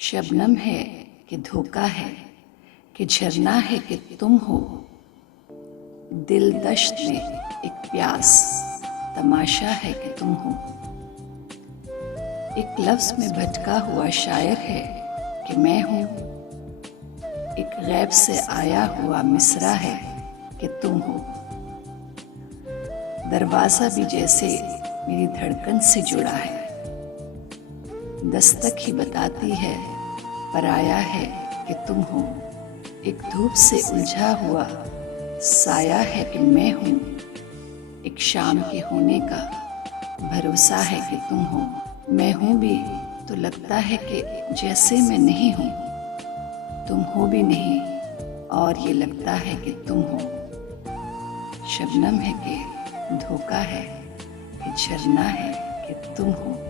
शबनम है कि धोखा है कि झरना है कि तुम हो। दिल दश्त में एक प्यास तमाशा है कि तुम हो। एक लफ्ज़ में भटका हुआ शायर है कि मैं हूँ। एक गैब से आया हुआ मिसरा है कि तुम हो। दरवाज़ा भी जैसे मेरी धड़कन से जुड़ा है, दस्तक ही बताती है पराया है कि तुम हो। एक धूप से उलझा हुआ साया है कि मैं हूँ। एक शाम के होने का भरोसा है कि तुम हो। मैं हूँ भी तो लगता है कि जैसे मैं नहीं हूँ, तुम हो भी नहीं और ये लगता है कि तुम हो। शबनम है कि धोखा है कि झरना है कि तुम हो।